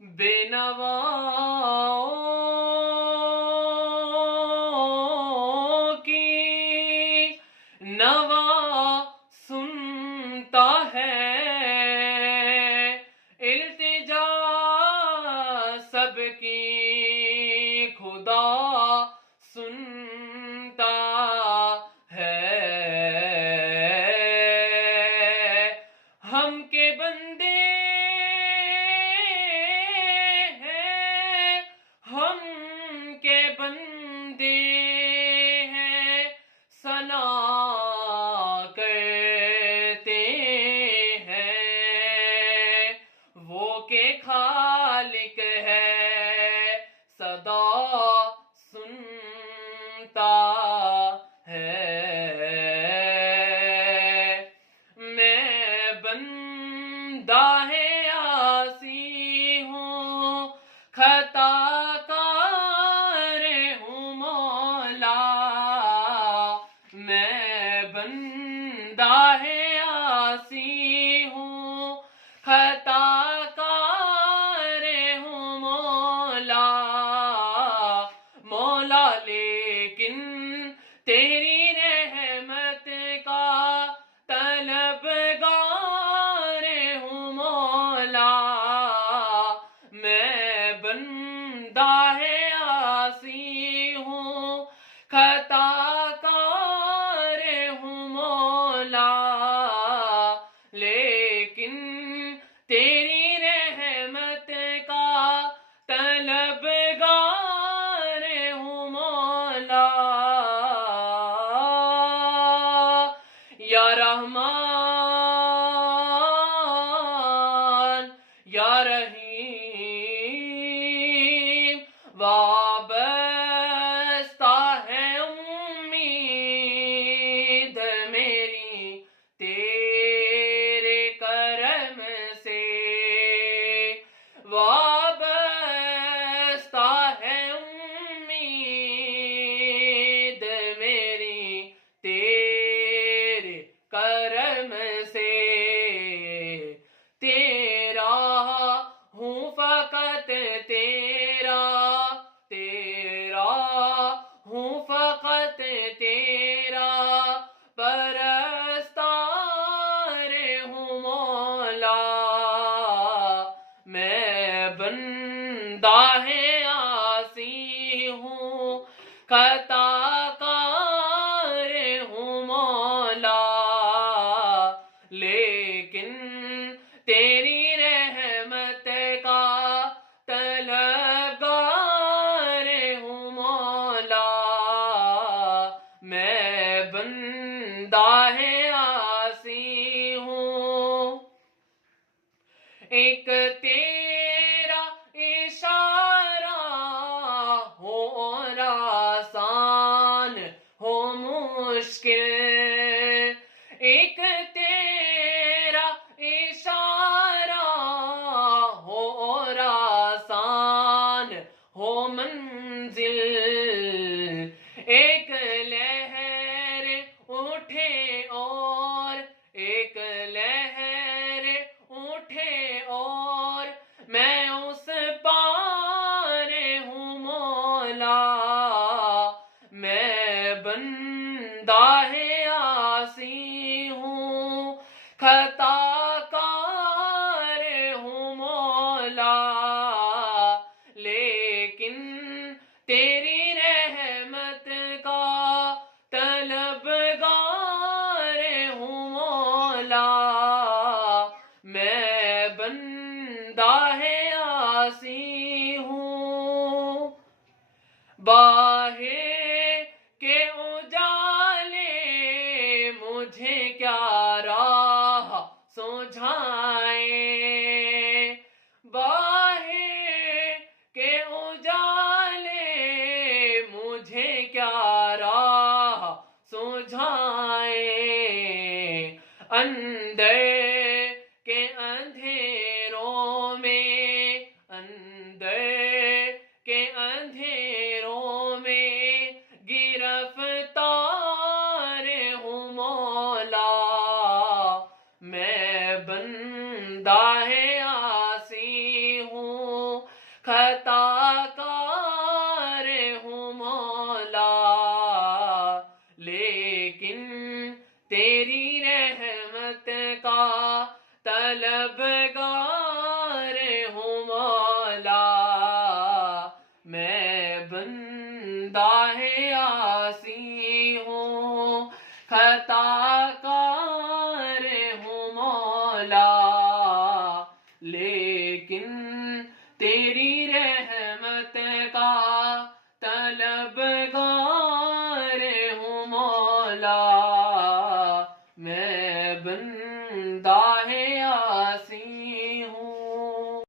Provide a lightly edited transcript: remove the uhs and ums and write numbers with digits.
بے نواؤں کی نوا سنتا ہے، التجا سب کی خدا سنتا ہے، ہم کے بندے ہیں، ہم کے بندے ہیں، ثنا کرتے ہیں وہ کہ خالق ہے، صدا سنتا ہے۔ میں بندہ عاصی ہوں، خطا کار ہوں مولا، میں بندہ عاصی ہوں، خطا کار ہوں مولا، مولا لیکن تیری رحمت کا طلبگار ہوں مولا، میں بندہ عاصی ہوں، خطا کار ہوں مولا، لیکن تیری رحمت کا طلبگار ہوں مولا، یا رحمان یا رحیم، وابستہ ہے امید میری تیرے کرم سے، وابستہ ہے امید میری تیرے کرم سے، تیرا ہوں فقط تیرا، تیرا ہوں فقط تیرا، پرستار ہوں مولا، میں بندہ عاصی ہوں، خطا کار ہوں مولا، لیکن تیری رحمت کا طلبگار ہوں مولا، میں بندہ عاصی ہوں، ایک تیرا اشارہ ہو اور آسان ہو مشکل، ایک تیرا اشارہ ہو اور آسان ہو منزل، ایک لہر اٹھے اور ایک لہر اٹھے اور میں اس پار ہوں مولا، میں بندہ عاصی ہوں، خطا کار ہوں مولا، لیکن تیری رحمت کا طلبگار ہوں مولا، میں بندہ عاصی ہوں، باہر کے اجالے مجھے کیا راہ سجھائیں، باہر کے اجالے مجھے کیا راہ سجھائیں، اندر کے اندھیروں میں، اندر کے اندھیروں میں خطا کار ہوں مولا، لیکن تیری رحمت کا طلبگار ہوں مولا، میں بندہ عاصی ہوں، خطا کار ہوں مولا، لیکن تیری رحمت کا طلب